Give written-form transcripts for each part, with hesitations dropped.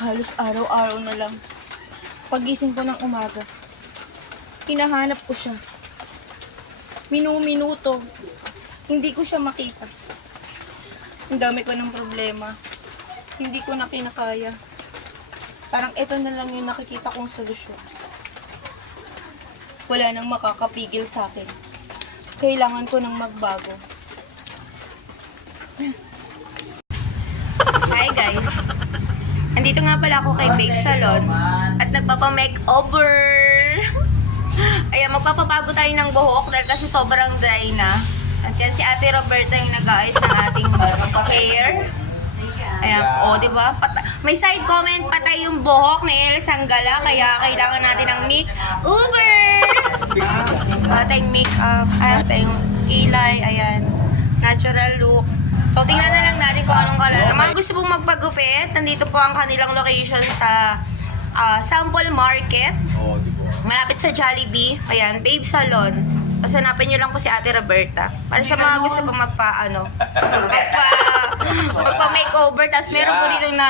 Halos araw-araw na lang. Pagising ko ng umaga, hinahanap ko siya. Minu-minuto, hindi ko siya makita. Ang dami ko ng problema. Hindi ko na kinakaya. Parang ito na lang yung nakikita kong solusyon. Wala nang makakapigil sa akin. Kailangan ko nang magbago. Hi guys! Andito nga pala ako kay Babe Salon at nagpapa-makeover. Ayan, magpapabago tayo ng buhok dahil kasi sobrang dry na. At yan si Ate Roberta yung nag-aayos ng ating hair. Ayan, o diba? May side comment, patay yung buhok ni El Sanggala, kaya kailangan natin ng makeover. Patay yung makeup, patay yung kilay, ayan. Natural look. So, tingnan na lang natin kung anong color. Sa mga gusto pong magpagupit, nandito po ang kanilang location sa Sample Market. Malapit sa Jollibee. Ayan, Babe Salon. Tapos hanapin nyo lang po si Ate Roberta. Para sa mga gusto pong magpa-makeover. Tapos meron po dito na,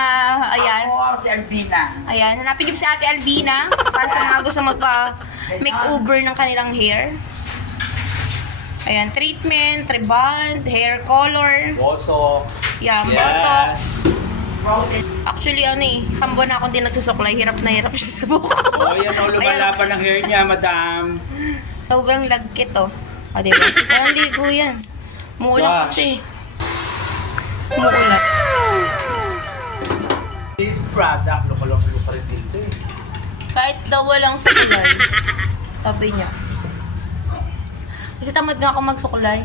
ayan. Si Albina. Ayan, hanapin nyo po si Ate Albina. Para sa mga gusto magpa-makeover ng kanilang hair. Ayan, treatment, rebond, hair color. Botox. Yan, Yes. Botox. Actually, isang buwan na akong di nagsusuklay. Hirap na hirap siya sa buhok. Oh, yan ang lumalaban ng hair niya, madam. Sobrang lagkit, oh. O, diba? Parang ligo yan. Muulak Gosh. kasi. Muulak. This product, lukalong-lulo pa rin dito eh. Kahit daw walang suklay. Sabi niya. Kasi tamad nga ako magsuklay.